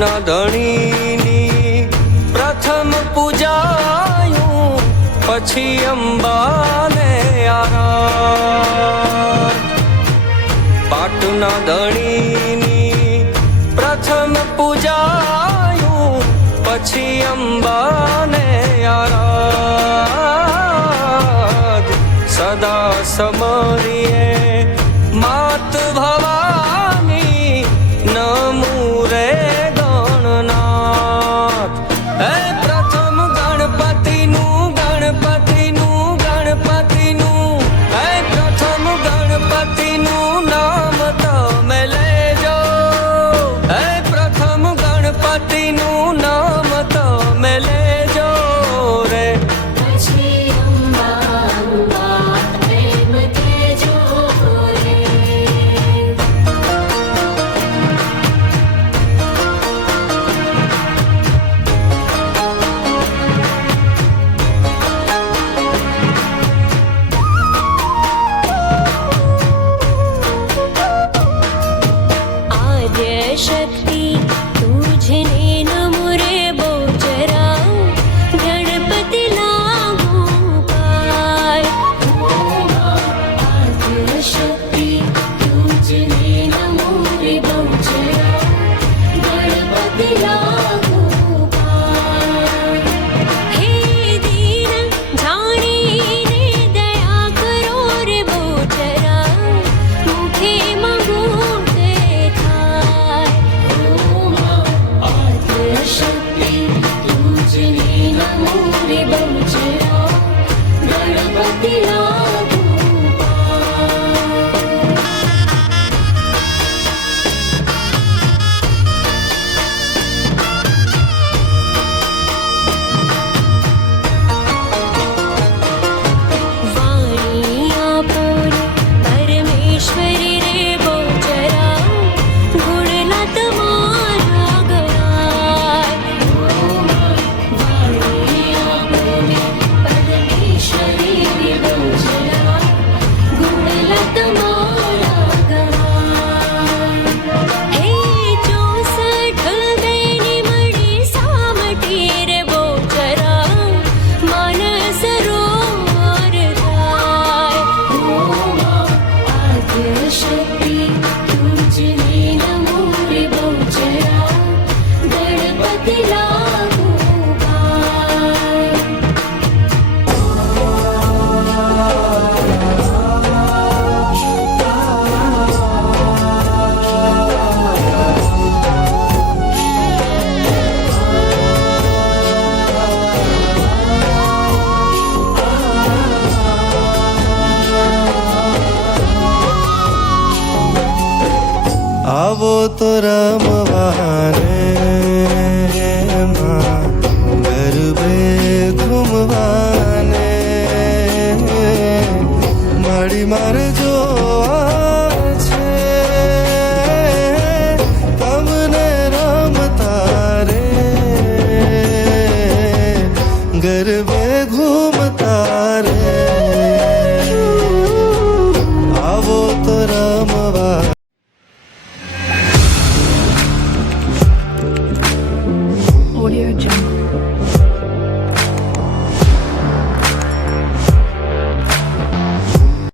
પાટના ધણીની પ્રથમ પૂજાયું, પછી અંબાને આરાધ. પાટના ધણીની પ્રથમ પૂજાયું, પછી અંબાને આરાધ. સદા સમરીએ માત ભવાની, નમું રે ગણનાથ. હે પ્રથમ ગણપતિનું ગણપતિનું ગણપતિનું, હે પ્રથમ ગણપતિનું નામ તમે લેજો. હે પ્રથમ ગણપતિનું નામ તમે લેજો રે. शक्ति तुझने नमो रे बोचरा, गणपति लागू पाय. आद्य शक्ति तुझने नमो रे बोचरा, गणपति लागू पाय. हे दीन जाणीने दया करो रे बोचरा, मुखे मंगू शक्ति तुझने नमो रे बहुचरा, गणपति लागू पाय. वाणी आपोरे परमेश्वरी रे बहुचरा, गुणला तमारा गणाय. परमेश्वरी रे बहुचरा, गुणला तमारा गणाय. हे 64 बेनी मळी सामटी रे बहुचरा, मन सरोवर गाय. आद्य शक्ति तुझने नमो रे बहुचरा, गणपति लागू पाय. आवो तो रमवाने माँ, गरबे घूमवाने. माड़ी मार जो आछे, तमने रमता रे, गरबे घूमता रे.